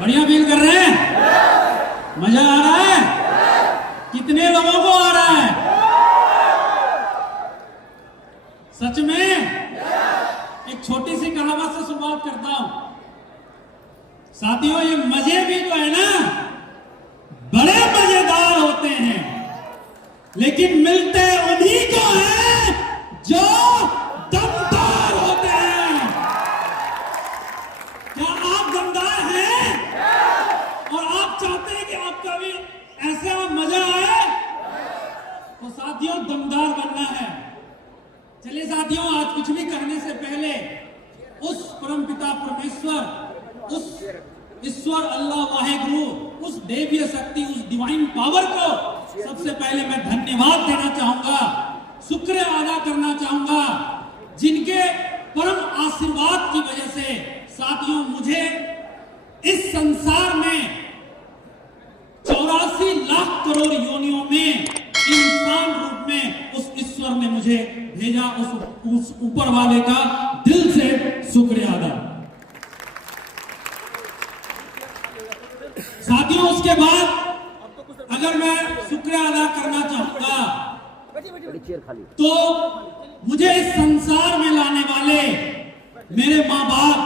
बढ़िया फील कर रहे हैं? मजा आ रहा है? कितने लोगों को आ रहा है? सच में? एक छोटी सी कहावत से शुरुआत करता हूं। साथियों, ये मजे भी जो है ना बड़े मजेदार होते हैं, लेकिन मिलते उन्हीं को हैं जो दमदार होते हैं। क्या आप दमदार हैं? और आप चाहते हैं कि आपका भी ऐसा मजा आए? तो साथियों, दमदार बनना है। चलिए साथियों, आज कुछ भी करने से पहले उस परमपिता परमेश्वर, उस ईश्वर अल्लाह वाहेगुरु, उस देवीय शक्ति, उस डिवाइन पावर को सबसे पहले मैं धन्यवाद देना चाहूंगा, शुक्र अदा करना चाहूंगा, जिनके परम आशीर्वाद की वजह से साथियों मुझे इस संसार में 84 लाख करोड़ योनियों में इंसान रूप में उस ईश्वर ने मुझे भेजा। उस ऊपर वाले का दिल से शुक्रिया अदा। साथियों, उसके बाद अगर मैं शुक्रिया अदा करना चाहूंगा तो मुझे इस संसार में लाने वाले मेरे माँ बाप,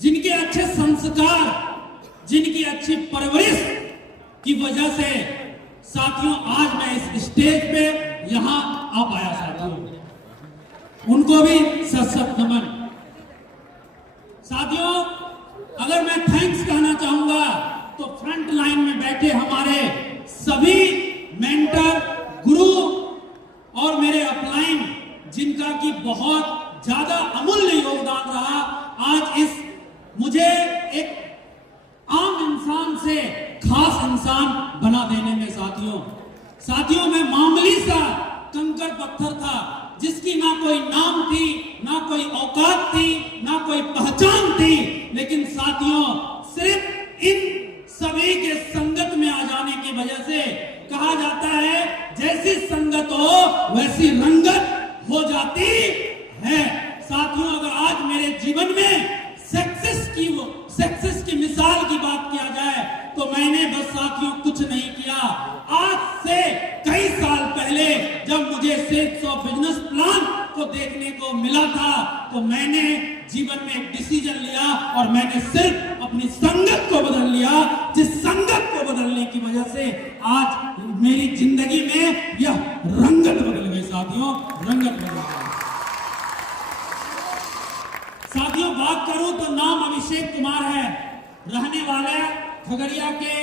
जिनके अच्छे संस्कार, जिनकी अच्छी परवरिश की वजह से साथियों आज मैं इस स्टेज पे यहां आ पाया। साथियों, उनको भी सत नमन। साथियों, अगर मैं थैंक्स कहना चाहूंगा तो फ्रंट लाइन में बैठे हमारे सभी मेंटर, गुरु और मेरे अपलाइन, जिनका कि बहुत ज्यादा अमूल्य योगदान रहा आज इस मुझे एक आम इंसान से खास इंसान बना देने में। साथियों, मैं मामूली सा कंकड़ पत्थर था, जिसकी ना कोई नाम थी, ना कोई औकात थी, ना कोई पहचान थी, लेकिन साथियों सिर्फ इन सभी के संगत में आ जाने की वजह से कहा जाता है जैसी संगत हो वैसी रंगत हो जाती है। साथियों, अगर आज मेरे जीवन में सक्सेस की मिसाल की बात किया जाए तो मैंने बस साथियों कुछ नहीं किया। आज से कई साल पहले जब मुझे सेल्स ऑफ बिजनेस प्लान को देखने को मिला था तो मैंने जीवन में एक डिसीजन लिया और मैंने सिर्फ अपनी संगत को बदल लिया, जिस संगत को बदलने की वजह से आज मेरी जिंदगी में यह रंगत बदल गई। साथियों, रंगत बदल गई। साथियों, बात करूं तो नाम अभिषेक कुमार है, रहने वाले खगड़िया के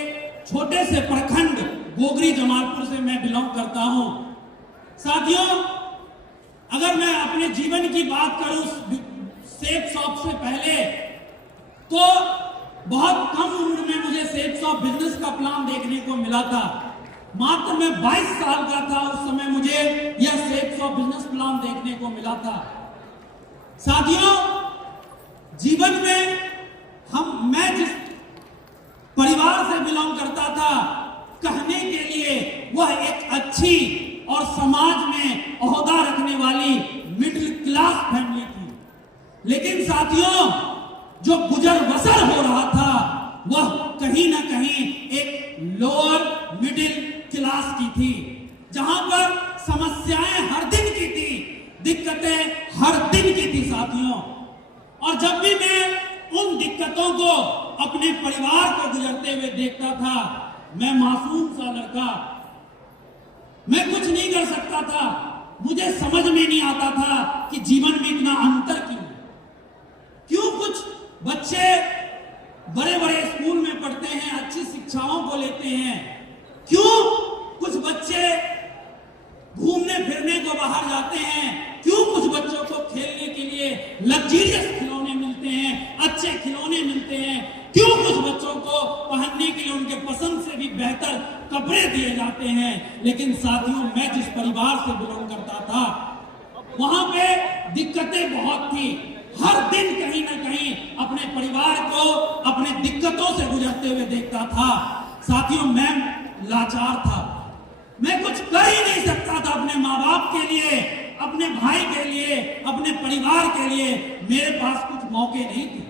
छोटे से प्रखंड गोगरी जमालपुर से मैं बिलोंग करता हूं। साथियों, अगर मैं अपने जीवन की बात करूं सेफ शॉप से पहले, तो बहुत कम उम्र में मुझे सेफ शॉप बिजनेस का प्लान देखने को मिला था। मात्र मैं 22 साल का था उस समय मुझे यह सेफ शॉप बिजनेस प्लान देखने को मिला था। साथियों, जीवन में मैं जिस परिवार से बिलोंग करता था, कहने के लिए वह एक अच्छी और समाज में ओहदा रखने वाली मिडिल क्लास फैमिली थी, लेकिन साथियों जो गुजर बसर हो रहा था वह कहीं ना कहीं एक लोअर मिडिल क्लास की थी, जहां पर समस्याएं हर दिन की थी, दिक्कतें हर दिन की थी। साथियों, और जब भी मैं उन दिक्कतों को अपने परिवार को गुजरते हुए देखता था, मैं मासूम सा लड़का, मैं कुछ नहीं कर सकता था। मुझे समझ में नहीं आता था कि जीवन में इतना अंतर क्यों कुछ बच्चे बड़े बड़े स्कूल में पढ़ते हैं, अच्छी शिक्षाओं को लेते हैं, क्यों कुछ बच्चे घूमने फिरने को बाहर जाते हैं, क्यों कुछ बच्चों को खेलने के लिए लग्जरियस खिलौने मिलते हैं, अच्छे खिलौने मिलते हैं, क्यों कुछ बच्चों को पहनने के लिए उनके पसंद से भी बेहतर कपड़े दिए जाते हैं। लेकिन साथियों, मैं जिस परिवार से बिलोंग करता था वहां पे दिक्कतें बहुत थी। हर दिन कहीं ना कहीं अपने परिवार को अपने दिक्कतों से गुजरते हुए देखता था। साथियों, मैं लाचार था, मैं कुछ कर ही नहीं सकता था अपने माँ बाप के लिए, अपने भाई के लिए, अपने परिवार के लिए। मेरे पास कुछ मौके नहीं थे।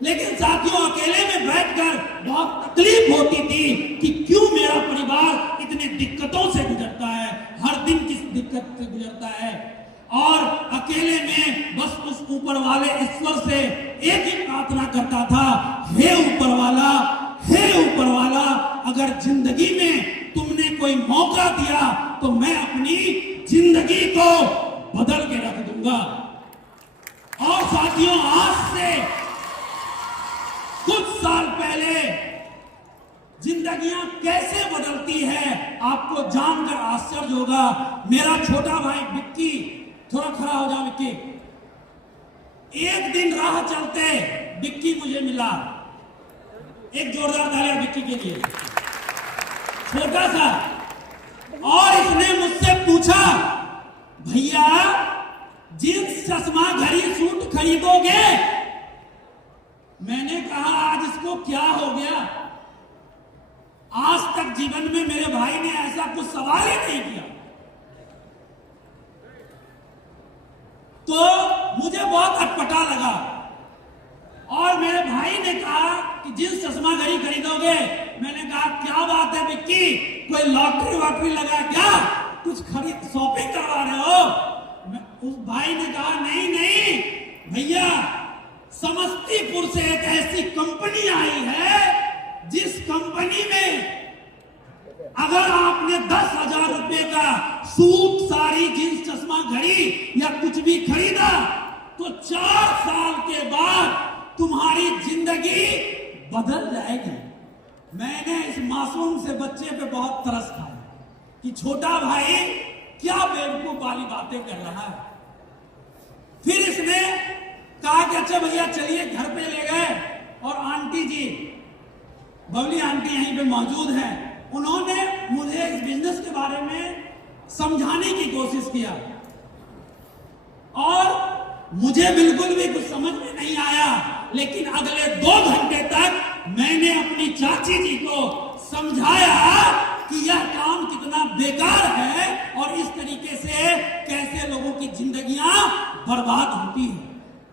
लेकिन साथियों अकेले में बैठकर बहुत तकलीफ होती थी कि क्यों मेरा परिवार इतने दिक्कतों से गुजरता है, हर दिन किस दिक्कत से गुजरता है। और अकेले में बस उस ऊपर वाले ईश्वर से एक ही प्रार्थना करता था, हे ऊपर वाला, हे ऊपर वाला, अगर जिंदगी में तुमने कोई मौका दिया तो मैं अपनी जिंदगी को बदल के रख दूंगा। और साथियों आज से कुछ साल पहले जिंदगियां कैसे बदलती है आपको जानकर आश्चर्य होगा। मेरा छोटा भाई विक्की, थोड़ा खड़ा हो जाओ विक्की। एक दिन राह चलते विक्की मुझे मिला, एक जोरदार तालियां विक्की के लिए, छोटा सा। और इसने मुझसे पूछा, भैया जींस चश्मा घड़ी सूट खरीदोगे? मैंने कहा आज इसको क्या हो गया, आज तक जीवन में मेरे भाई ने ऐसा कुछ सवाल ही नहीं किया। तो मुझे बहुत अटपटा लगा और मेरे भाई ने कहा कि जींस चश्मा घड़ी खरीदोगे? मैंने कहा क्या बात है विक्की, कोई लॉटरी वॉटरी लगा क्या, कुछ खरीद शॉपिंग करवा रहे हो? उस भाई ने कहा नहीं नहीं भैया, समस्तीपुर से एक ऐसी कंपनी आई है जिस कंपनी में अगर आपने 10,000 रुपए का सूट साड़ी जींस चश्मा घड़ी या कुछ भी खरीदा तो 4 साल के बाद तुम्हारी जिंदगी बदल जाएगी। मैंने इस मासूम से बच्चे पे बहुत तरस खाया कि छोटा भाई क्या बेवकूफ वाली बातें कर रहा है। फिर इसने कहा कि अच्छा भैया चलिए घर पे ले गए और आंटी जी, बबली आंटी यहीं पे मौजूद हैं, उन्होंने मुझे इस बिजनेस के बारे में समझाने की कोशिश किया और मुझे बिल्कुल भी कुछ समझ में नहीं आया। लेकिन अगले 2 घंटे तक मैंने अपनी चाची जी को समझाया कि यह काम कितना बेकार है और इस तरीके से कैसे लोगों की जिंदगियां बर्बाद होती हैं।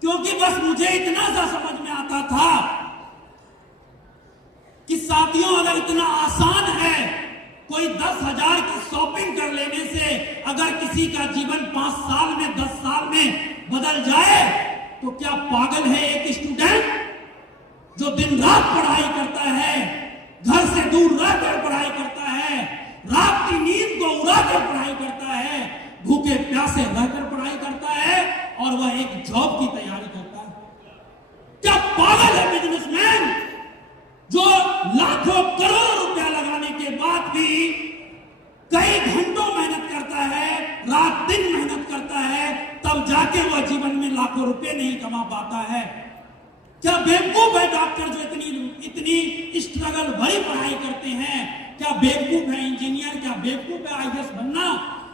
क्योंकि बस मुझे इतना सा समझ में आता था कि साथियों अगर इतना आसान है कोई 10,000 की शॉपिंग कर लेने से अगर किसी का जीवन 5 साल में 10 साल में बदल जाए तो क्या पागल है एक स्टूडेंट जो दिन रात पढ़ाई करता है, घर से दूर रहकर पढ़ाई करता है, रात की नींद को उड़ाकर पढ़ाई करता है, भूखे प्यासे रहकर पढ़ाई करता है और वह एक जॉब की तैयारी करता है। क्या पागल है बिजनेसमैन जो लाखों करोड़ों रुपया लगाने के बाद भी कई घंटों मेहनत करता है, रात दिन मेहनत करता है, तब जाके वह जीवन में लाखों रुपए नहीं कमा पाता है। क्या बेवकूफ है डॉक्टर जो इतनी स्ट्रगल भरी पढ़ाई करते हैं? क्या बेवकूफ है इंजीनियर? क्या बेवकूफ है आईएएस बनना?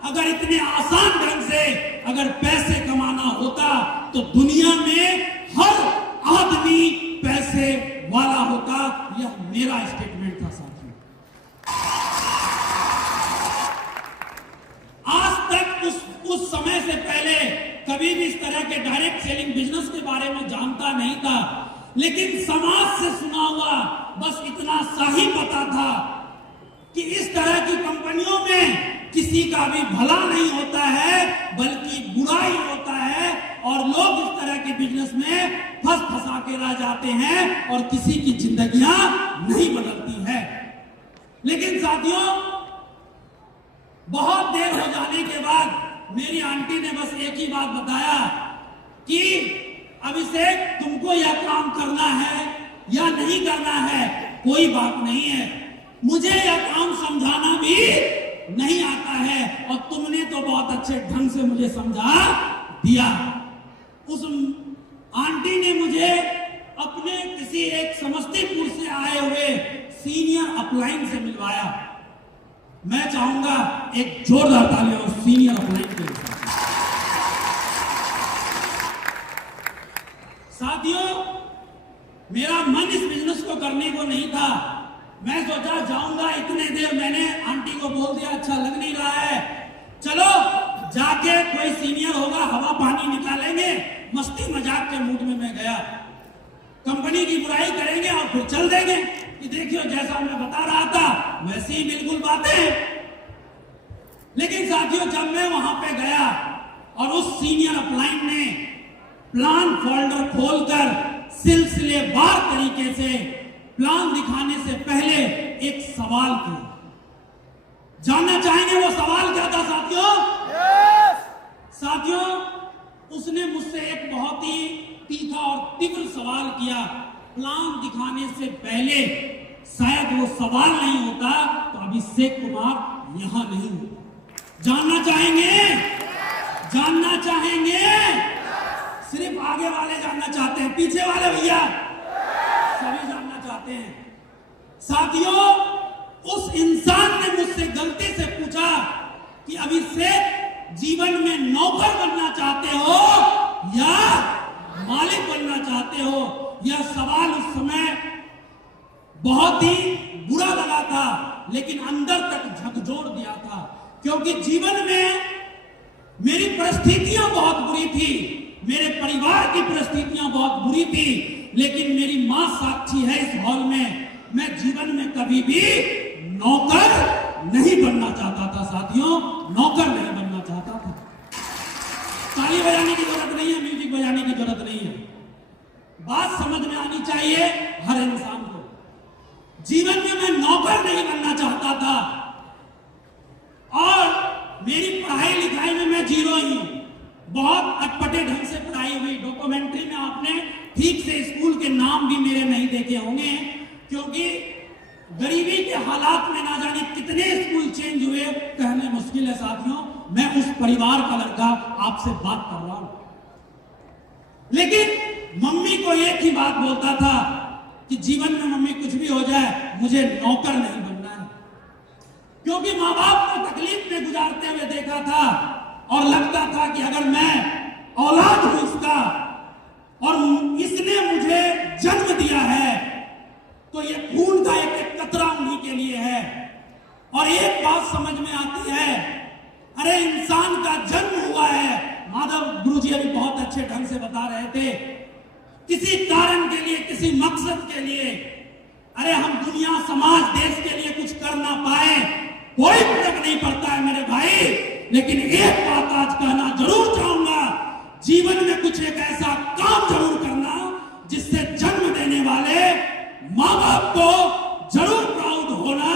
अगर इतने आसान ढंग से अगर पैसे कमाना होता तो दुनिया में हर आदमी पैसे वाला होता। यह मेरा स्टेटमेंट था साथियों। आज तक उस समय से पहले कभी भी इस तरह के डायरेक्ट सेलिंग बिजनेस के बारे में जानता नहीं था, लेकिन समाज से सुना हुआ बस इतना सा ही पता था कि इस तरह की कंपनियों में किसी का भी भला नहीं होता है बल्कि बुराई होता है और लोग इस तरह के बिजनेस में फंसा के रह जाते हैं और किसी की जिंदगियां नहीं बदलती है। लेकिन साथियों बहुत देर हो जाने के बाद मेरी आंटी ने बस एक ही बात बताया कि अभिषेक तुमको यह काम करना है या नहीं करना है कोई बात नहीं है, मुझे यह काम समझाना भी नहीं आता है और तुमने तो बहुत अच्छे ढंग से मुझे समझा दिया। उस आंटी ने मुझे अपने किसी एक समस्तीपुर से आए हुए सीनियर अपलाइन से मिलवाया। मैं चाहूंगा एक जोरदार तालियां उस सीनियर अपलाइन के लिए। साथियों मेरा मन इस बिजनेस को करने को नहीं था। मैं सोचा जाऊंगा, इतने देर मैंने आंटी को बोल दिया अच्छा लग नहीं रहा है, चलो जाके कोई सीनियर होगा हवा पानी निकालेंगे, मस्ती मजाक के मूड में मैं गया। कंपनी की बुराई करेंगे और फिर चल देंगे कि देखियो जैसा मैं बता रहा था वैसी ही बिल्कुल बातें हैं। लेकिन साथियों, जब मैं वहां पे गया और उस सीनियर अपलाइन ने प्लान फोल्डर खोलकर सिलसिलेवार तरीके से प्लान दिखाने से पहले एक सवाल किया, जानना चाहेंगे वो सवाल क्या था साथियों? साथियों, उसने मुझसे एक बहुत ही तीखा और तीव्र सवाल किया। प्लान दिखाने से पहले शायद वो सवाल नहीं होता तो अभिषेक कुमार यहां नहीं होता। जानना चाहेंगे? जानना चाहेंगे? सिर्फ आगे वाले जानना चाहते हैं, पीछे वाले भैया सभी जानना चाहते हैं। साथियों, उस इंसान ने मुझसे गलती से पूछा कि अभिषेक जीवन में नौकर बनना चाहते हो या मालिक बनना चाहते हो? यह सवाल उस समय बहुत ही बुरा लगा था, लेकिन अंदर तक झकझोर दिया था, क्योंकि जीवन में मेरी परिस्थितियां बहुत बुरी थी, मेरे परिवार की परिस्थितियां बहुत बुरी थी, लेकिन मेरी मां साक्षी है इस हॉल में, मैं जीवन में कभी भी नौकर नहीं बनना चाहता था। साथियों, नौकर नहीं बनना चाहता था। ताली बजाने की जरूरत नहीं है, म्यूजिक बजाने की जरूरत नहीं है। बात समझ में आनी चाहिए हर इंसान को। जीवन में मैं नौकर नहीं बनना चाहता था और मेरी पढ़ाई लिखाई में मैं जीरो ही हूं। बहुत अटपटे ढंग से पढ़ाई हुई। डॉक्यूमेंट्री में आपने ठीक से स्कूल के नाम भी मेरे नहीं देखे होंगे, क्योंकि गरीबी के हालात में ना जाने कितने स्कूल चेंज हुए, कहने मुश्किल है साथियों। मैं उस परिवार का लड़का आपसे बात कर रहा हूं, लेकिन मम्मी को एक ही बात बोलता था कि जीवन में मम्मी कुछ भी हो जाए मुझे नौकर नहीं बनना है, क्योंकि माँ बाप को तकलीफ में गुजारते हुए देखा था और लगता था कि अगर मैं औलाद हूं इसका और इसने मुझे जन्म दिया है तो ये खून का एक एक कतरा उन्हीं के लिए है। और एक बात समझ में आती है, अरे इंसान का जन्म हुआ है, माधव गुरुजी अभी बहुत अच्छे ढंग से बता रहे थे, किसी कारण के लिए, किसी मकसद के लिए। अरे हम दुनिया, समाज, देश के लिए कुछ कर ना पाए कोई फर्क नहीं पड़ता है मेरे भाई, लेकिन एक बात आज कहना जरूर चाहूंगा, जीवन में कुछ एक ऐसा काम जरूर करना जिससे जन्म देने वाले माँ बाप को जरूर प्राउड होना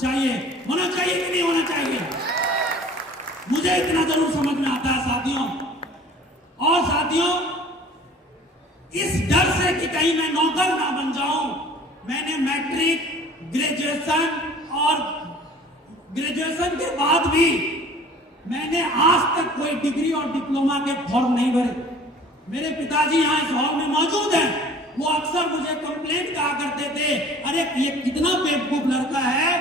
चाहिए। होना चाहिए कि नहीं होना चाहिए? मुझे इतना जरूर समझ में आता है साथियों। और साथियों, इस डर से कि कहीं मैं नौकर ना बन जाऊं, मैंने मैट्रिक, ग्रेजुएशन और ग्रेजुएशन के बाद भी मैंने आज तक कोई डिग्री और डिप्लोमा के फॉर्म नहीं भरे। मेरे पिताजी यहाँ इस हॉल में मौजूद हैं, वो अक्सर मुझे कंप्लेंट कहा करते थे, अरे ये कितना बेवकूफ लड़का है,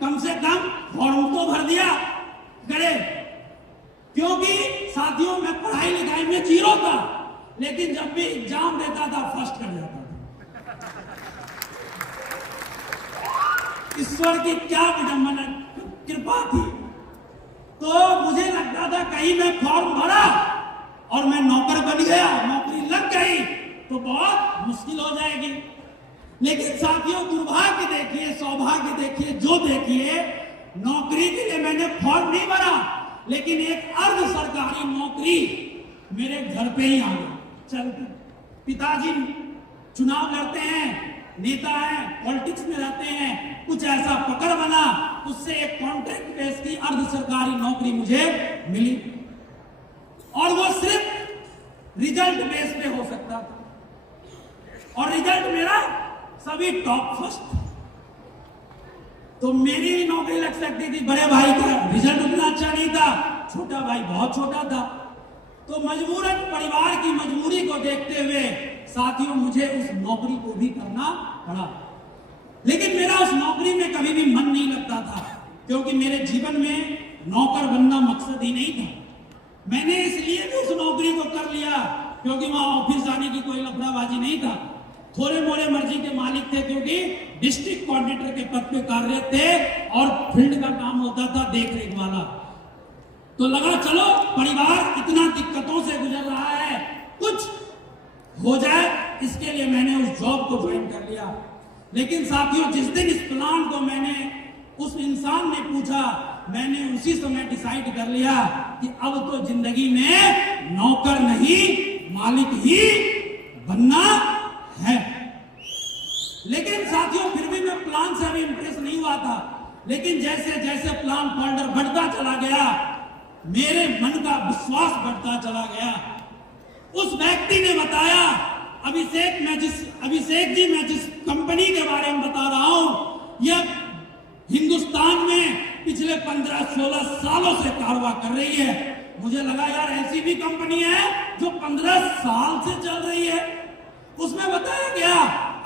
कम से कम फॉर्म तो भर दिया करे। क्योंकि साथियों, मैं पढ़ाई लिखाई में जीरो था, लेकिन जब भी एग्जाम देता था फर्स्ट कर जाता था। ईश्वर की क्या विडंबना, कृपा थी। तो मुझे लगता था कहीं मैं फॉर्म भरा और मैं नौकर बन गया, नौकरी लग गई तो बहुत मुश्किल हो जाएगी। लेकिन साथियों, दुर्भाग्य देखिए, सौभाग्य देखिए, जो देखिए, नौकरी के लिए मैंने फॉर्म नहीं भरा, लेकिन एक अर्ध सरकारी नौकरी मेरे घर पे ही आ गई। चल, पिताजी चुनाव लड़ते हैं, नेता हैं, पॉलिटिक्स में रहते हैं, कुछ ऐसा पकड़ बना, उससे एक कॉन्ट्रैक्ट बेस की अर्ध सरकारी नौकरी मुझे मिली, और वो सिर्फ रिजल्ट बेस पे हो सकता था, और रिजल्ट मेरा सभी टॉप फर्स्ट। तो मेरी भी नौकरी लग सकती थी, बड़े भाई का रिजल्ट उतना अच्छा नहीं था, छोटा भाई बहुत छोटा था। तो मजबूरन परिवार की मजबूरी को देखते हुए साथियों मुझे उस नौकरी को भी करना पड़ा। लेकिन मेरा उस नौकरी में कभी भी मन नहीं लगता था, क्योंकि मेरे जीवन में नौकर बनना मकसद ही नहीं था। मैंने इसलिए भी उस नौकरी को कर लिया क्योंकि वहां ऑफिस जाने की कोई लफड़ाबाजी नहीं था, थोड़े मोड़े मर्जी के मालिक थे, क्योंकि डिस्ट्रिक्ट कोऑर्डिनेटर के पद पे कार्यरत थे और फील्ड का काम होता था देख रेख वाला। तो लगा चलो परिवार इतना दिक्कतों से गुजर रहा है, कुछ हो जाए इसके लिए मैंने उस जॉब को ज्वाइन कर लिया। लेकिन साथियों, जिस दिन इस प्लान को मैंने उस इंसान ने पूछा, मैंने उसी समय डिसाइड कर लिया कि अब तो जिंदगी में नौकर नहीं मालिक ही बनना है। लेकिन साथियों, फिर भी मैं प्लान से अभी इंप्रेस नहीं हुआ था। लेकिन जैसे जैसे प्लान फर्दर बढ़ता चला गया, मेरे मन का विश्वास बढ़ता चला गया। उस व्यक्ति ने बताया, अभिषेक जी, मैं जिस कंपनी के बारे में बता रहा हूं, यह हिंदुस्तान में पिछले 15-16 सालों से कारवां कर रही है। मुझे लगा यार ऐसी भी कंपनी है जो 15 साल से चल रही है। उसमें बताया गया,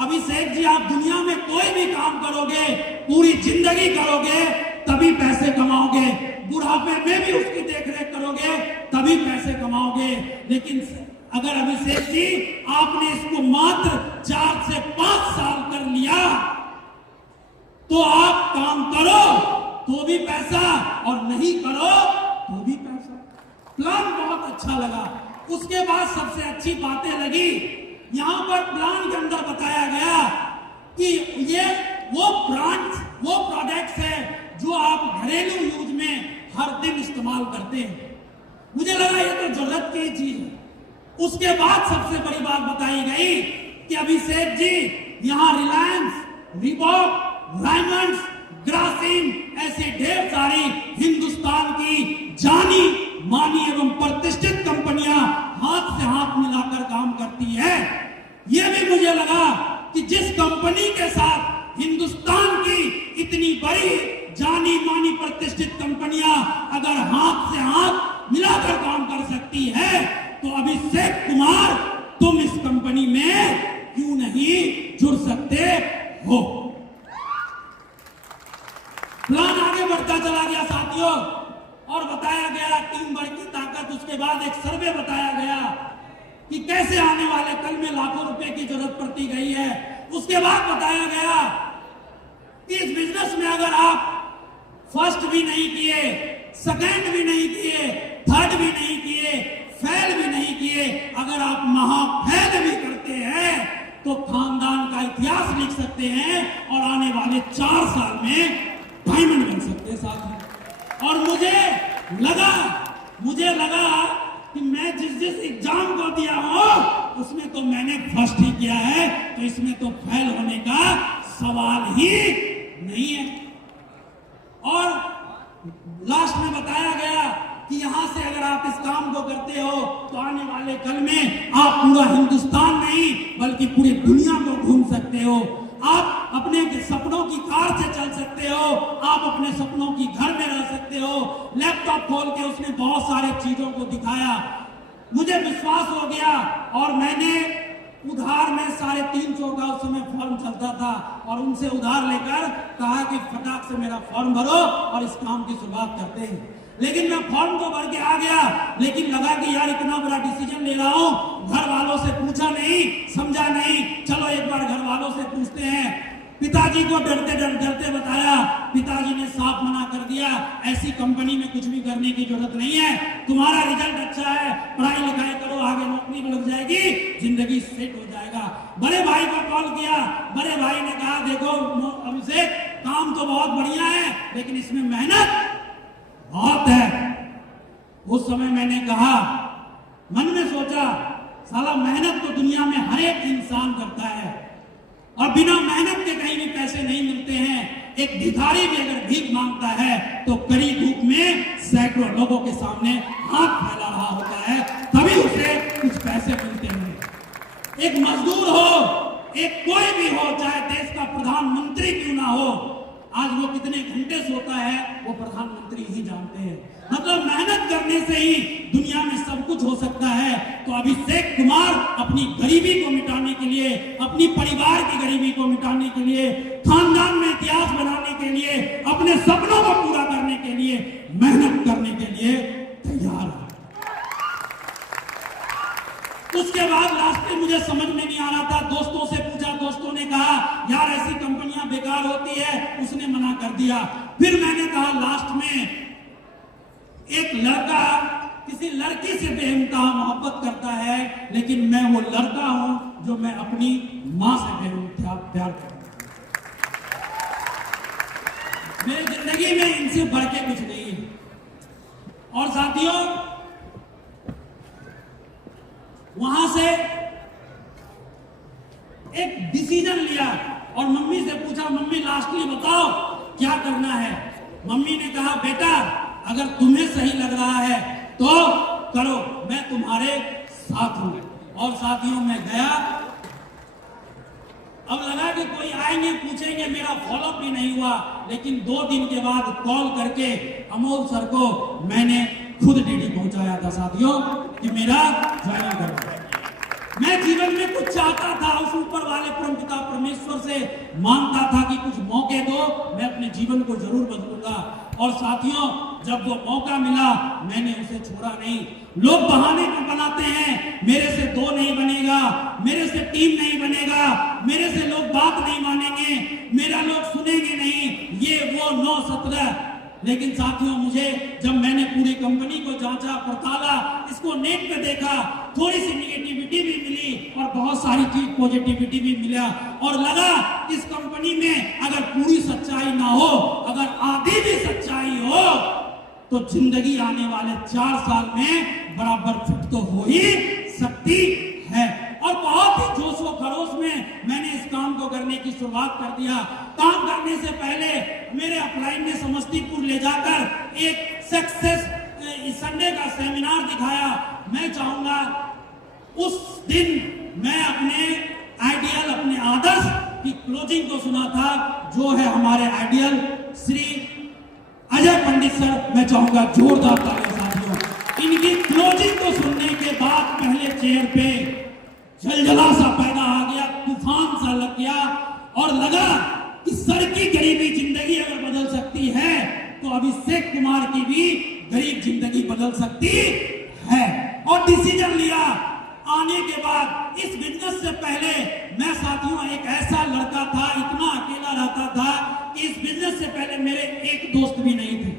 अभिषेक जी, आप दुनिया में कोई भी काम करोगे, पूरी जिंदगी करोगे, तभी पैसे कमाओगे, बुढ़ापे में भी उसकी देखरेख करोगे तभी पैसे कमाओगे। लेकिन अगर अभिषेक जी आपने इसको मात्र 4 से 5 साल कर लिया, तो आप काम करो तो भी पैसा और नहीं करो तो भी पैसा। प्लान बहुत अच्छा लगा। उसके बाद सबसे अच्छी बातें लगी, यहां पर प्लान के अंदर बताया गया कि ये वो प्रोडक्ट्स है जो आप घरेलू यूज में हर दिन इस्तेमाल करते हैं। मुझे लगा ये तो जरूरत की चीज है। उसके बाद सबसे बड़ी बात बताई गई कि अभिषेक जी, यहां रिलायंस, रिबॉक, डायमंड्स, ग्रासिम ऐसी ढेर सारी हिंदुस्तान की जानी मानी एवं प्रतिष्ठित कंपनियां हाथ से हाथ मिलाकर काम करती है। यह भी मुझे लगा कि जिस कंपनी के साथ हिंदुस्तान की इतनी बड़ी जानी मानी प्रतिष्ठित कंपनियां अगर हाथ से हाथ मिलाकर काम कर सकती है, तो अभिषेक कुमार, तुम इस कंपनी में क्यों नहीं जुड़ सकते हो। प्लान आगे बढ़ता चला गया साथियों, और बताया गया टीम वर्क की ताकत। उसके बाद एक सर्वे बताया गया कि कैसे आने वाले कल में लाखों रुपए की जरूरत पड़ती गई है। उसके बाद बताया गया कि इस बिजनेस में अगर आप फर्स्ट भी नहीं किए, सेकंड भी नहीं किए, थर्ड भी नहीं किए, फेल भी नहीं किए, अगर आप महाफेल भी करते हैं तो खानदान का इतिहास लिख सकते हैं और आने वाले 4 साल में डायमंड बन सकते हैं साथ। और मुझे लगा कि मैं जिस एग्जाम को दिया हूं उसमें तो मैंने फर्स्ट ही किया है, तो इसमें तो फेल होने का सवाल ही नहीं है। और लास्ट में बताया गया कि यहां से अगर आप इस काम को करते हो तो आने वाले कल में आप पूरा हिंदुस्तान नहीं बल्कि पूरी दुनिया को घूम सकते हो। आप अपने सपनों की कार से चल सकते हो, आप अपने सपनों की घर में रह सकते हो। लैपटॉप खोल के उसने बहुत सारे चीजों को दिखाया। मुझे विश्वास हो गया और मैंने उधार में 350 का उस समय फॉर्म चलता था और उनसे उधार लेकर कहा कि फटाक से मेरा फॉर्म भरो और इस काम की शुरुआत करते हैं। लेकिन मैं फॉर्म तो भर के आ गया, लेकिन लगा कि यार इतना बड़ा डिसीजन ले रहा हूं, घर वालों से पूछा नहीं, समझा नहीं, चलो एक बार घर वालों से पूछते हैं। पिताजी को डरते बताया, पिताजी ने साफ मना कर दिया, ऐसी कंपनी में कुछ भी करने की जरूरत नहीं है, तुम्हारा रिजल्ट अच्छा है, पढ़ाई लिखाई करो, आगे नौकरी लग जाएगी, जिंदगी सेट हो जाएगा। बड़े भाई को कॉल किया, बड़े भाई ने कहा देखो अभिषेक, काम तो बहुत बढ़िया है लेकिन इसमें मेहनत बहुत है। उस समय मैंने कहा, मन में सोचा, साला मेहनत तो दुनिया में हर एक इंसान करता है और बिना मेहनत के कहीं भी पैसे नहीं मिलते हैं। एक भिखारी भी अगर भीख मांगता है तो कड़ी धूप में सैकड़ों लोगों के सामने हाथ फैला रहा होता है, तभी उसे कुछ पैसे मिलते हैं। एक मजदूर हो, एक कोई भी हो, चाहे देश का प्रधानमंत्री क्यों ना हो, आज वो कितने घंटे सोता है वो प्रधानमंत्री ही जानते हैं। मतलब मेहनत करने से ही दुनिया में सब कुछ हो सकता है। तो अभिषेक कुमार अपनी गरीबी को मिटाने के लिए, अपनी परिवार की गरीबी को मिटाने के लिए, खानदान में इतिहास बनाने के लिए, अपने सपनों को पूरा करने के लिए मेहनत करने के लिए तैयार है। उसके बाद लास्ट में मुझे समझ में नहीं आ रहा था, दोस्तों से पूछा, दोस्तों ने कहा यार ऐसी कंपनियां बेकार होती है, उसने मना कर दिया। फिर मैंने कहा लास्ट में एक लड़का किसी लड़की से बेइंतहा मोहब्बत करता है, लेकिन मैं वो लड़का हूं जो मैं अपनी मां से बेइंतहा प्यार करता हूं। मेरी जिंदगी में इनसे बढ़ के कुछ नहीं है। और साथियों, वहां से एक डिसीजन लिया और मम्मी से पूछा, मम्मी लास्टली बताओ क्या करना है। मम्मी ने कहा, बेटा अगर तुम्हें सही लग रहा है तो करो, मैं तुम्हारे साथ हूं। और साथियों, मैं गया। अब लगा कि कोई आएंगे पूछेंगे, मेरा फॉलोअप भी नहीं हुआ, लेकिन 2 दिन के बाद कॉल करके अमोल सर को मैंने खुद डीडी पहुंचाया था साथियों कि मेरा ज्वाइनिंग करना है। मैं जीवन में कुछ चाहता था, उस ऊपर वाले परमपिता परमेश्वर से मांगता था कि कुछ मौके दो, मैं अपने जीवन को जरूर बदलूंगा। और साथियों, जब वो मौका मिला मैंने उसे छोड़ा नहीं। लोग बहाने में बनाते हैं, मेरे से 2 नहीं बनेगा, मेरे से 3 नहीं बनेगा, मेरे से लोग बात नहीं मानेंगे, मेरा लोग सुनेंगे नहीं, ये वो 9-17। लेकिन साथियों, मुझे जब मैंने पूरी कंपनी को जांचा पड़ताला, इसको नेट पे देखा, थोड़ी सी निगेटिविटी भी मिली और बहुत सारी चीज पॉजिटिविटी भी मिला। और लगा इस कंपनी में अगर पूरी सच्चाई ना हो, अगर आधी भी सच्चाई हो, तो जिंदगी आने वाले 4 साल में बराबर फिट तो हो ही सकती है। और बहुत ही जोश व खरोश में मैंने इस काम को करने की शुरुआत कर दिया। काम करने से पहले मेरे अपलाइन ने समस्तीपुर ले जाकर एक सक्सेस संडे का सेमिनार दिखाया। मैं चाहूंगा उस दिन मैं अपने आइडियल, अपने आदर्श की क्लोजिंग को सुना था, जो है हमारे आइडियल श्री अजय पंडित सर। मैं चाहूंगा जोरदार तालियां साथियों। इनकी क्लोजिंग को सुनने के बाद पहले चेयर पे जलजला सा पैदा आ गया, तूफान सा लग गया और लगा कि सर की गरीबी जिंदगी अगर बदल सकती है तो अभिषेक कुमार की भी गरीब जिंदगी बदल सकती है। और डिसीजन लिया। आने के बाद इस बिजनेस से पहले मैं साथियों एक ऐसा लड़का था, इतना अकेला रहता था कि इस बिजनेस से पहले मेरे एक दोस्त भी नहीं थे।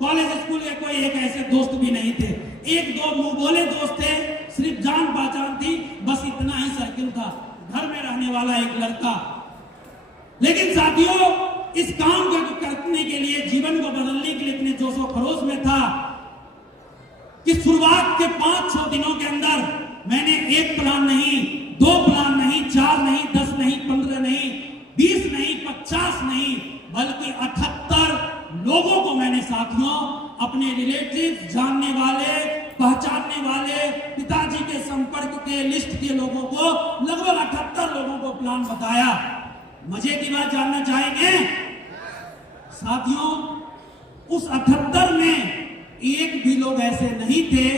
कॉलेज स्कूल के कोई एक ऐसे दोस्त भी नहीं थे। 1-2 मुंह बोले दोस्त थे, सिर्फ जान पहचान थी, बस इतना ही सर्किल था, घर में रहने वाला एक लड़का। लेकिन साथियों, इस काम को करने के लिए, जीवन को बदलने के लिए इतने जोशो खरोश में था कि शुरुआत के 5-6 दिनों के अंदर मैंने 1 प्लान नहीं, 2 प्लान नहीं, 4 नहीं, 10 नहीं, 15 नहीं, 20 नहीं, 50 नहीं, बल्कि 78 लोगों को मैंने साथियों, अपने रिलेटिव, जानने वाले, पहचानने वाले, पिताजी के संपर्क के लिस्ट के लोगों को, लगभग 78 लोगों को प्लान बताया। मजे की बात जानना चाहेंगे साथियों, उस 78 में एक भी लोग ऐसे नहीं थे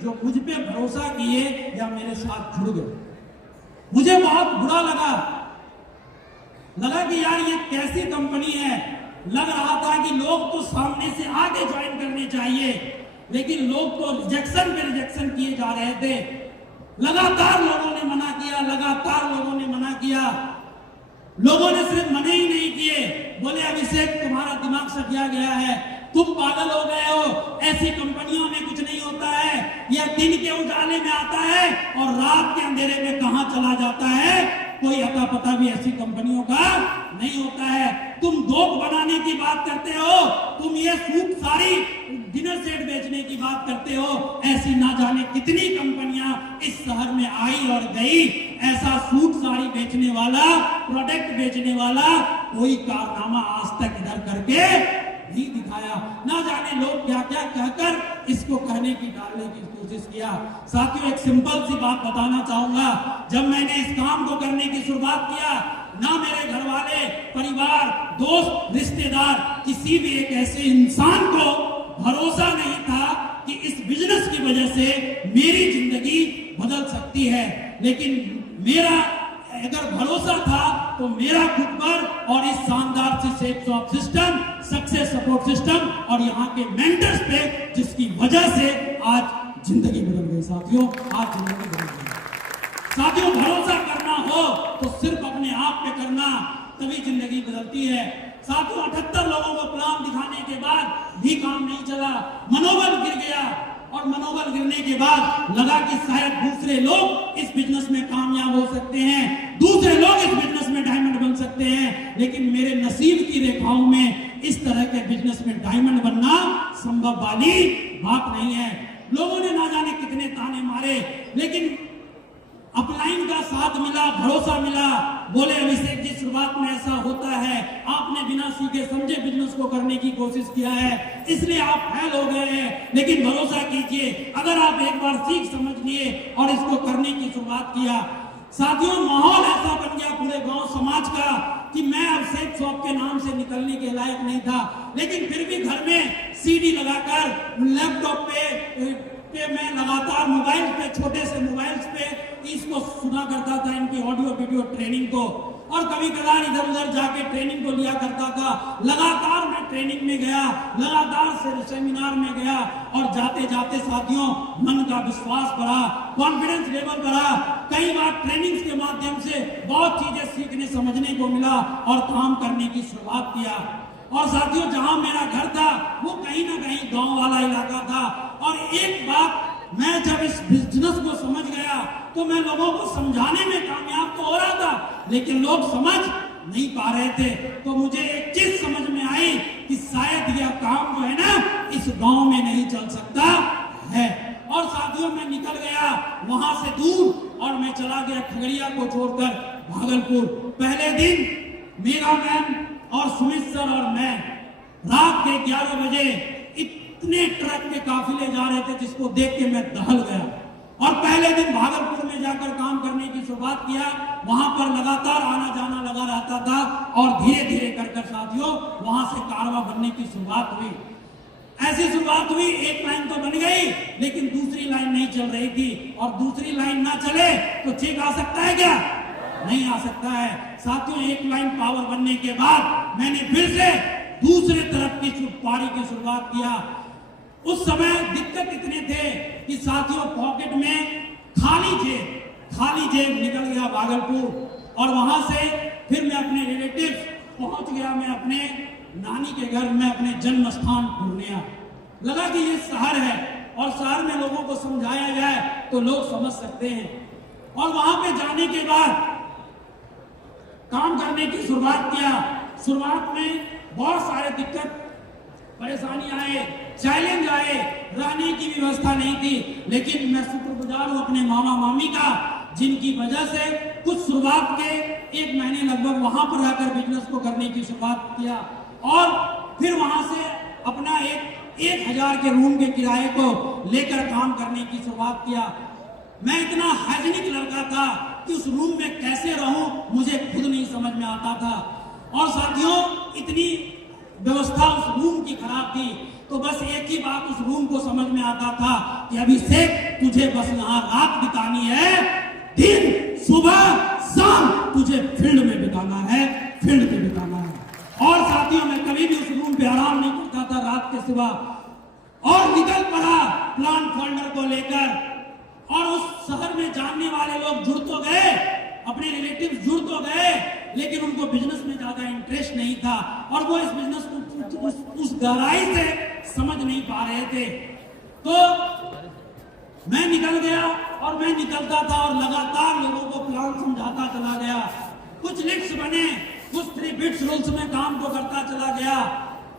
जो मुझ पे भरोसा किए या मेरे साथ जुड़ गए। मुझे बहुत बुरा लगा कि यार ये कैसी कंपनी है। लग रहा था कि लोग तो सामने से आगे ज्वाइन करने चाहिए, लेकिन लोग तो रिजेक्शन पे रिजेक्शन किए जा रहे थे। लगातार लोगों ने मना किया, लगातार लोगों ने मना किया। लोगों ने सिर्फ मने ही नहीं किए, बोले अभिषेक तुम्हारा दिमाग सटिया गया है, तुम पागल हो गए हो, ऐसी कंपनियों में कुछ नहीं होता है, यह दिन के उजाले में आता है और रात के अंधेरे में कहां चला जाता है, कोई अता पता भी ऐसी कंपनियों का नहीं होता है। तुम दोख बनाने की बात करते हो, तुम ये सूट साड़ी डिनर सेट बेचने की बात करते हो, ऐसी ना जाने कितनी कंपनियां इस शहर में आई और गई। ऐसा सूट साड़ी बेचने वाला, प्रोडक्ट बेचने वाला कोई कारनामा आज तक इधर करके नहीं दिखाया। ना जाने लोग क्या क्या कहकर इसको कहने की, डालने की कोशिश किया। साथियों, एक सिंपल सी बात बताना चाहूंगा। जब मैंने इस काम को करने की शुरुआत किया, ना मेरे घर वाले, परिवार, दोस्त, रिश्तेदार, किसी भी एक ऐसे इंसान को भरोसा नहीं था कि इस बिजनेस की वजह से मेरी जिंदगी बदल सकती है। लेकिन मेरा अगर भरोसा था तो मेरा खुद पर और इस शानदार से safe shop system, success support system और यहाँ के मेंटर्स पे, जिसकी वजह से आज जिंदगी बदल गई। साथियों, आज जिंदगी बदल गई। साथियों, भरोसा करना हो तो सिर्फ अपने आप पे करना, तभी जिंदगी बदलती है। साथियों, 78 लोगों को प्लान दिखाने के बाद भी काम नहीं चला, मनोबल गिर गया। और मनोबल गिरने के बाद लगा कि शायद दूसरे लोग इस बिजनेस में कामयाब हो सकते हैं, दूसरे लोग इस बिजनेस में डायमंड बन सकते हैं, लेकिन मेरे नसीब की रेखाओं में इस तरह के बिजनेस में डायमंड बनना संभव वाली बात नहीं है। लोगों ने ना जाने कितने ताने मारे, लेकिन अपलाइन का साथ मिला, भरोसा मिला। बोले अभिषेक जी शुरुआत में ऐसा होता है, आपने बिना सीखे समझे बिजनेस को करने की कोशिश किया है, इसलिए आप फेल हो गए हैं, लेकिन भरोसा कीजिए अगर आप एक बार सीख समझ लिए और इसको करने की शुरुआत किया। साथियों, माहौल ऐसा बन गया पूरे गांव समाज का कि मैं अब सेफ शॉप के नाम से निकलने के लायक नहीं था, लेकिन फिर भी घर में सीडी लगाकर लैपटॉप पे मैं लगातार मोबाइल पे, छोटे से मोबाइल्स पे इसको सुना करता था, इनकी ऑडियो वीडियो ट्रेनिंग को, और कभी कभार इधर उधर जाके ट्रेनिंग को लिया करता था। लगातार मैं ट्रेनिंग में गया, लगातार सेमिनार में गया, और जाते जाते साथियों मन का विश्वास बढ़ा, कॉन्फिडेंस लेवल बढ़ा। कई बार ट्रेनिंग के माध्यम से बहुत चीजें सीखने समझने को मिला और काम करने की शुरुआत किया। और साथियों, जहां मेरा घर था वो कहीं ना कहीं गांव वाला इलाका था, और एक बात मैं जब इस बिजनेस को समझ गया तो मैं लोगों को समझाने में कामयाब तो हो रहा था, लेकिन लोग समझ नहीं पा रहे थे। तो मुझे एक चीज समझ में आई कि शायद यह काम जो है ना इस गांव में नहीं चल सकता है। और साथियों, मैं निकल गया वहां से दूर और मैं चला गया खगड़िया को छोड़कर भागलपुर। पहले दिन मेरा मैम और सुमित सर और मैं रात के 11 बजे इतने ट्रक के काफिले जा रहे थे जिसको देख के मैं दहल गया। और पहले दिन भागलपुर में जाकर काम करने की शुरुआत किया, वहां पर लगातार आना जाना लगा रहता था, और धीरे धीरे कर साथियों वहां से कारवा बनने की शुरुआत हुई। ऐसी शुरुआत हुई, एक लाइन तो बन गई, लेकिन दूसरी लाइन नहीं चल रही थी, और दूसरी लाइन ना चले तो चेक आ सकता है क्या? नहीं आ सकता है। साथियों, एक लाइन पावर बनने के बाद मैंने फिर से दूसरे तरफ की पारी की शुरुआत किया। उस समय दिक्कत इतने थे कि साथियों पॉकेट में खाली जेब निकल गया भागलपुर, और वहां से फिर मैं अपने रिलेटिव्स पहुंच गया, मैं अपने नानी के घर में, अपने जन्म स्थान पूर्णिया। लगा कि ये शहर है और शहर में लोगों को समझाया जाए तो लोग समझ सकते हैं। और वहां पे जाने के बाद काम करने की शुरुआत किया। शुरुआत में बहुत सारे दिक्कत परेशानी आए, चैलेंज आए, रहने की व्यवस्था नहीं थी, लेकिन मैं शुक्रगुजार हूं अपने मामा मामी का, जिनकी वजह से कुछ शुरुआत के 1 महीने लगभग वहां पर रहकर बिजनेस को करने की शुरुआत किया, और फिर वहां से अपना 1000 के रूम के किराए को लेकर काम करने की शुरुआत किया। मैं इतना हाइजीनिक लड़का था कि उस रूम में कैसे रहूं मुझे खुद नहीं समझ में आता था। और साथियों, इतनी व्यवस्था उस रूम की खराब थी, तो बस एक ही बात उस रूम को समझ में आता था कि अभिषेक तुझे बस यहाँ रात बितानी है, दिन सुबह शाम तुझे फील्ड में बिताना है, फील्ड पे बिताना है। और साथियों, मैं कभी भी उस रूम पे आराम नहीं करता था रात के सिवा, और निकल पड़ा प्लान फोल्डर को लेकर। और उस शहर में जानने वाले लोग जुड़ तो गए, अपने रिलेटिव जुड़ तो गए, लेकिन उनको बिजनेस में ज्यादा इंटरेस्ट नहीं था, और वो इस बिजनेस को उस गहराई से समझ नहीं पा रहे थे। तो मैं निकल गया, और मैं निकलता था और लगातार लोगों को प्लान समझाता चला गया। कुछ लिट्स बने, कुछ 3 बिट्स रूल्स में काम को करता चला गया,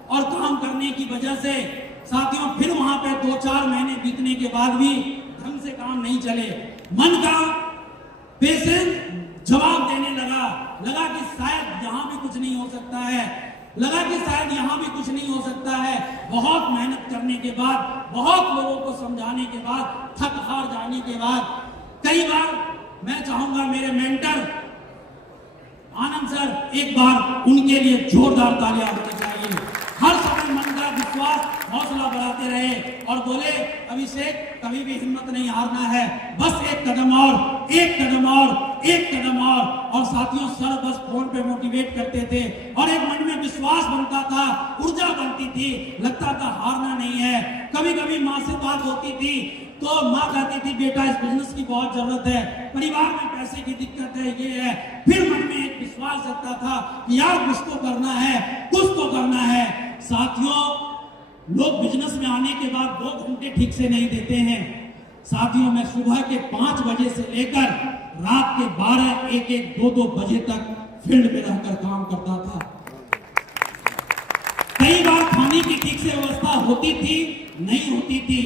और काम करने की वजह से साथियों फिर वहां पे 2-4 महीने बीतने के बाद भी ढंग से काम नहीं चले। मन का पेशेंस जवाब देने लगा कि शायद यहाँ भी कुछ नहीं हो सकता है, लगा कि शायद यहाँ भी कुछ नहीं हो सकता है। बहुत मेहनत करने के बाद, बहुत लोगों को समझाने के बाद, थक हार जाने के बाद, कई बार मैं चाहूंगा मेरे मेंटर आनंद सर, एक बार उनके लिए जोरदार तालियां होनी चाहिए। हर समय मन का विश्वास, हौसला बढ़ाते रहे और बोले अभिषेक कभी भी हिम्मत नहीं हारना है, बस एक कदम और, एक कदम और, एक कदम और साथियों सर बस फोन पे मोटिवेट करते थे, और एक मन में विश्वास बनता था, ऊर्जा बनती थी, लगता था हारना नहीं है। कभी कभी माँ से बात होती थी तो माँ कहती थी बेटा इस बिजनेस की बहुत जरूरत है, परिवार में पैसे की दिक्कत है, ये है। फिर मन में एक विश्वास जगता था कि यार कुछ तो करना है, कुछ तो करना है। साथियों लोग बिजनेस में आने के बाद 2 घंटे ठीक से नहीं देते हैं। साथियों, मैं सुबह के 5 बजे से लेकर रात के 12, 1, 2 बजे तक फील्ड में रहकर काम करता था। कई बार खाने की ठीक से व्यवस्था होती थी, नहीं होती थी।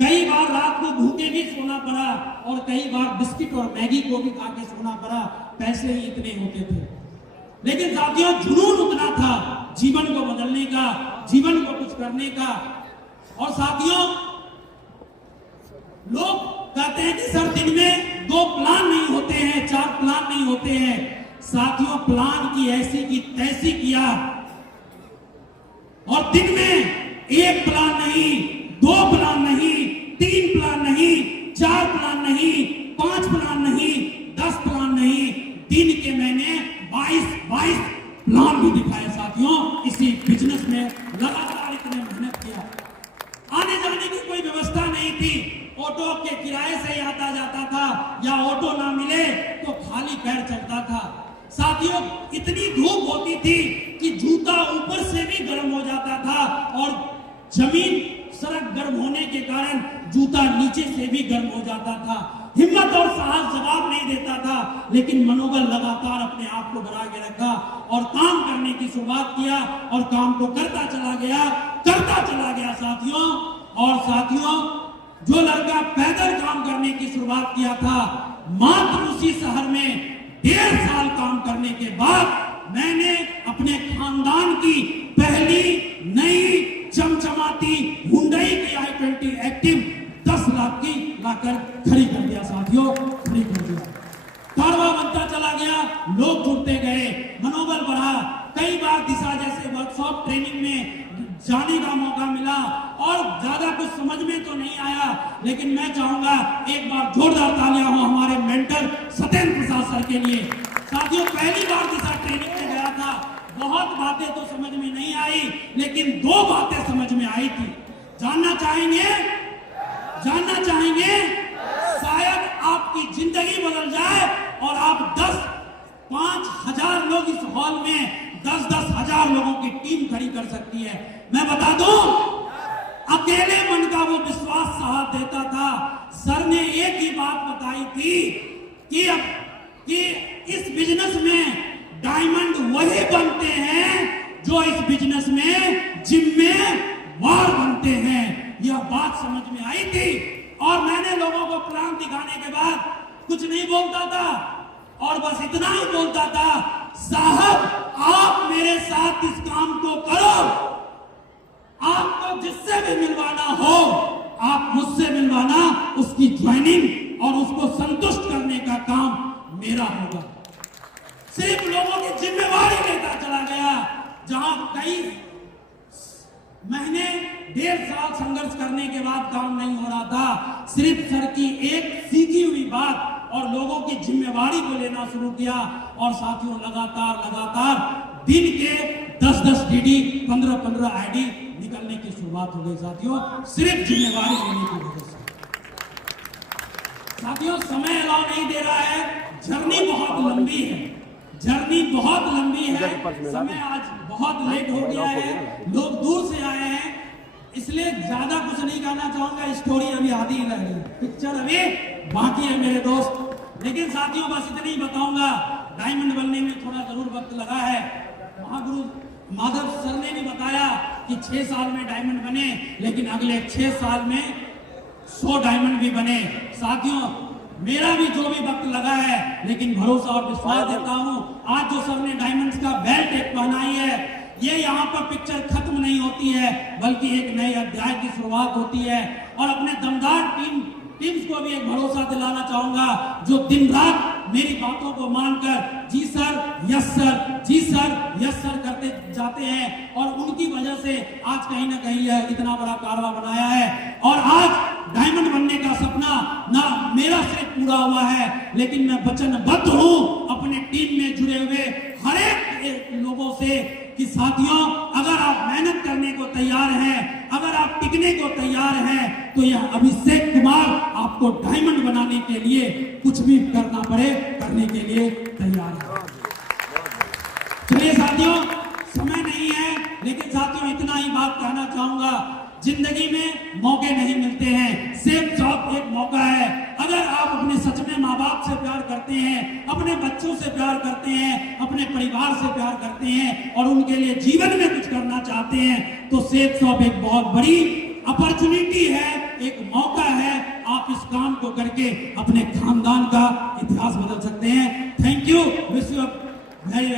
कई बार रात को भूखे भी सोना पड़ा और कई बार बिस्किट और मैगी को भी खा के सोना पड़ा। पैसे ही इतने होते थे, लेकिन साथियों जुनून उतना था जीवन को बदलने का, जीवन को कुछ करने का। और साथियों, लोग कहते हैं कि सर दिन में 2 प्लान नहीं होते हैं, 4 प्लान नहीं होते हैं। साथियों, प्लान की ऐसी की तैसी किया और दिन में 1 प्लान नहीं, 2 प्लान नहीं, 3 प्लान नहीं, 4 प्लान नहीं, 5 प्लान नहीं, 10 प्लान नहीं, दिन के मैंने 22 प्लान भी दिखाए। साथियों, इसी बिजनेस में लगातार इतने मेहनत किया। आने जाने की कोई व्यवस्था नहीं थी, ऑटो के किराए से ही आता जाता था, या ऑटो ना मिले तो खाली पैर चलता था। साथियों, इतनी धूप होती थी कि जूता ऊपर से भी गर्म हो जाता था और जमीन सड़क गर्म होने के कारण जूता नीचे से भी गर्म हो जाता था। हिम्मत और साहस जवाब नहीं देता था, लेकिन मनोबल लगातार अपने आप को बढ़ा के रखा और काम करने की शुरुआत किया और काम को करता चला गया साथियों। और साथियों, जो लड़का पैदल काम करने की शुरुआत किया था, मात्र उसी शहर में 1.5 साल काम करने के बाद मैंने अपने खानदान की पहली नई चमचमाती हुंडई की i20 एक्टिव 10 लाख की लाकर खड़ी कर दिया। साथियों, खड़ी कर दिया। कारवा बनता चला गया, लोग जुड़ते गए, मनोबल बढ़ा। कई बार दिशा जैसे वर्कशॉप ट्रेनिंग में जाने का मौका मिला और ज्यादा कुछ समझ में तो नहीं आया, लेकिन मैं चाहूंगा एक बार जोरदार तालियां हो हमारे मेंटर सत्येंद्र प्रसाद सर के लिए। साथियों, पहली बार दिशा ट्रेनिंग में गया था, बहुत बातें तो समझ में नहीं आई, लेकिन 2 बातें समझ में आई थी। जानना चाहेंगे शायद आपकी जिंदगी बदल जाए और आप 5 हजार लोग इस हॉल में 10 हजार लोगों की टीम खड़ी कर सकती है। मैं बता दूं, अकेले मन का वो विश्वास साथ देता था। सर ने एक ही बात बताई थी कि इस बिजनेस में डायमंड वही बनते हैं जो इस बिजनेस में जिम्मेवार बनते हैं। यह बात समझ में आई थी और मैंने लोगों को प्लान दिखाने के बाद कुछ नहीं बोलता था और बस इतना ही बोलता था, साहब आप मेरे साथ इस काम को करो, आपको जिससे भी मिलवाना हो आप मुझसे मिलवाना, उसकी ज्वाइनिंग और उसको संतुष्ट करने का काम मेरा होगा। सिर्फ लोगों की जिम्मेवारी लेता चला गया। जहां कई महीने 1.5 साल संघर्ष करने के बाद काम नहीं हो रहा था, सिर्फ सर की एक सीखी हुई बात और लोगों की जिम्मेवारी को लेना शुरू किया और साथियों लगातार दिन के 10 डीडी 15 आईडी निकलने की शुरुआत हो गई। साथियों, सिर्फ जिम्मेवारी लेने की वजह से। साथियों, समय अलाउ नहीं दे रहा है, जर्नी बहुत लंबी है, समय आज बहुत लेट हो गया है, लोग दूर से आए हैं, इसलिए ज्यादा कुछ नहीं कहना चाहूंगा। स्टोरी अभी आधी ही रह गई, पिक्चर अभी बाकी है मेरे दोस्त। लेकिन साथियों, बस इतना ही बताऊंगा, डायमंड बनने में थोड़ा जरूर वक्त लगा है। महागुरु माधव सर ने भी बताया कि 6 साल में डायमंड बने, लेकिन अगले 6 साल में 100 डायमंड भी बने। साथियों, मेरा भी जो भी वक्त लगा है, लेकिन भरोसा और विश्वास देता हूं, आज जो सर ने डायमंड्स का बेल्ट एक पहनाई है, ये यहाँ पर पिक्चर खत्म नहीं होती है, बल्कि एक नए अध्याय की शुरुआत होती है। और अपने दमदार टीम्स को भी एक भरोसा दिलाना चाहूंगा, जो दिन रात मेरी बातों को मानकर जी सर यस सर, जी सर यस सर करते जाते हैं और उनकी वजह से आज कहीं ना कहीं यह इतना बड़ा कारवा बनाया है। और आज डायमंड बनने का सपना ना मेरा सिर्फ पूरा हुआ है, लेकिन मैं वचनबद्ध हूं अपने टीम में जुड़े हुए हर एक लोगों से कि साथियों, अगर आप मेहनत करने को तैयार हैं, अगर आप टिकने को तैयार हैं, तो यह अभिषेक कुमार आपको डायमंड बनाने के लिए कुछ भी करना पड़े, करने के लिए तैयार है। चलिए साथियों, समय नहीं है, लेकिन साथियों इतना ही बात कहना चाहूंगा, जिंदगी में मौके नहीं मिलते हैं, सेफ जॉब एक मौका है। अगर आप अपने सच में माँ बाप से प्यार करते हैं, अपने बच्चों से प्यार करते हैं, अपने परिवार से प्यार करते हैं और उनके लिए जीवन में कुछ करना चाहते हैं, तो सेफ जॉब एक बहुत बड़ी अपॉर्चुनिटी है, एक मौका है। आप इस काम को करके अपने खानदान का इतिहास बदल सकते हैं। Thank you, wish you very